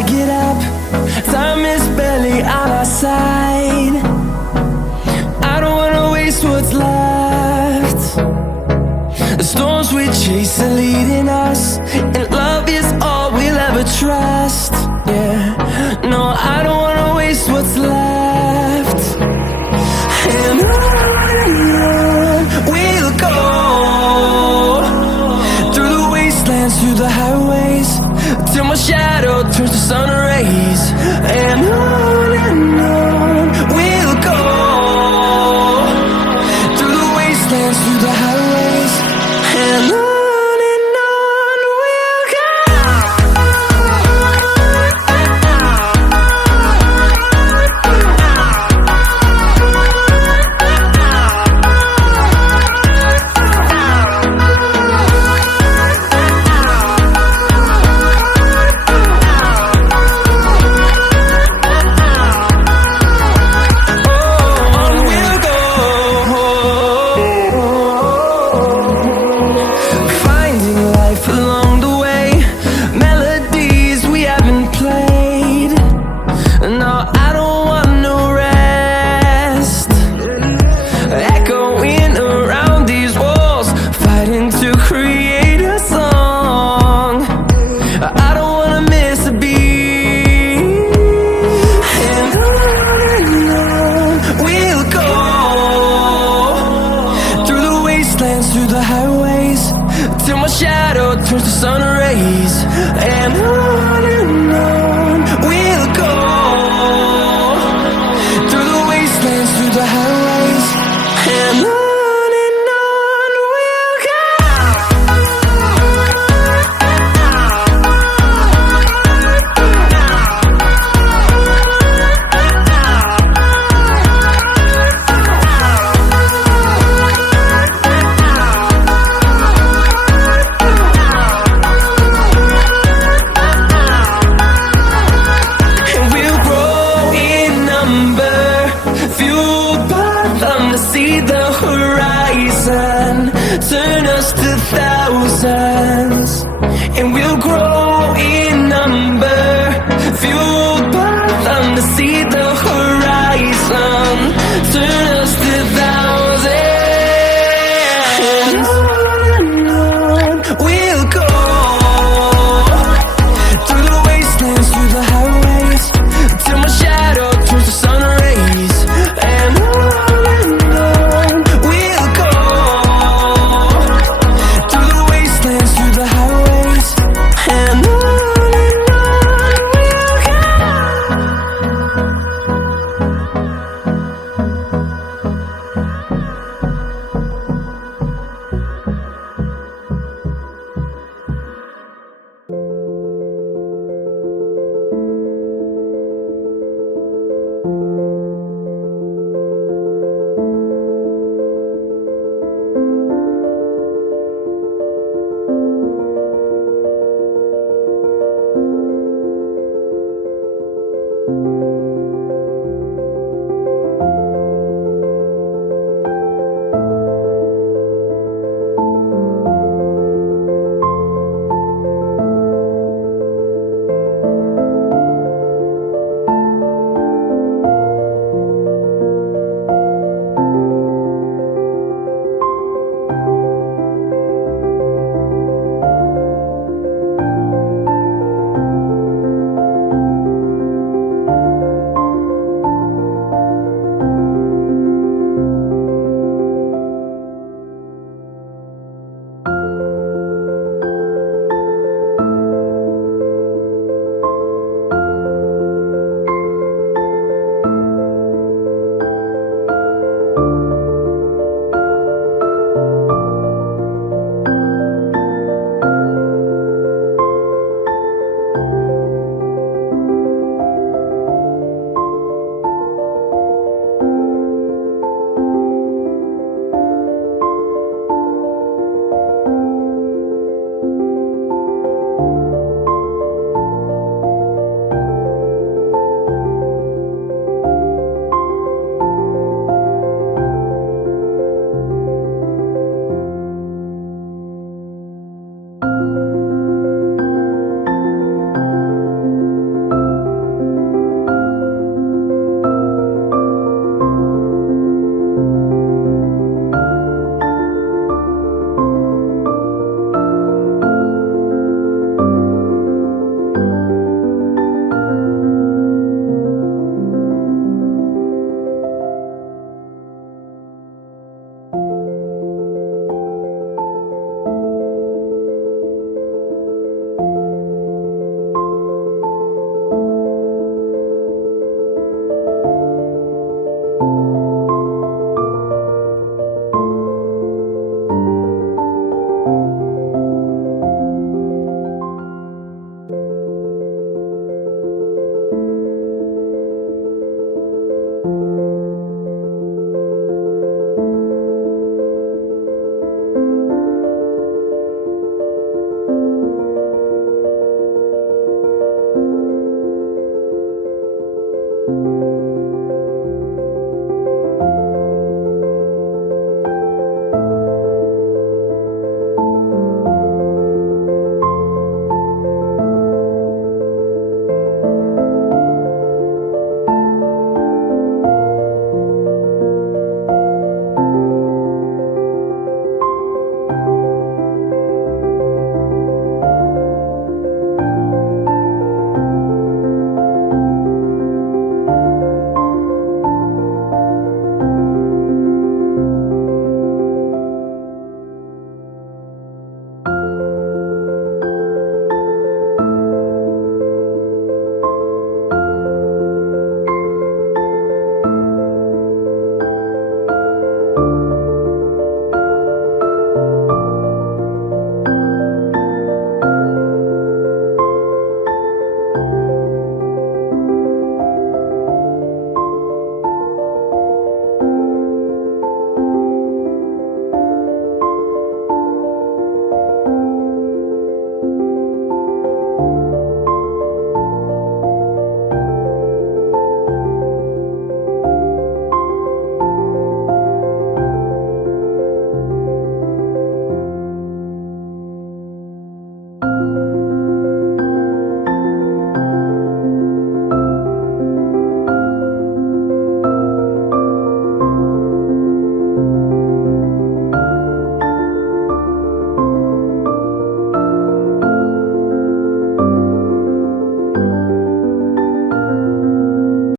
I get up, time is barely on our side. I don't wanna waste what's left. The storms we chase are leading us, and love is all we'll ever trust. Yeah, no, I don't wanna waste what's left. And on we'll go, through the wastelands, through the highways, till my shadow turns to sun rays. And on we'll go, through the wastelands, through the highways, and on we'll go. Through the highways, till my shadow turns to sun rays. And on we'll go, through the wastelands, through the highways, and on we'll go. See the horizon turn us to thousands, and we'll grow in number, fueled by them to see the horizon turn us to thousands. And on we'll go, through the wastelands, through the highways, till my shadow turns to sun rays. And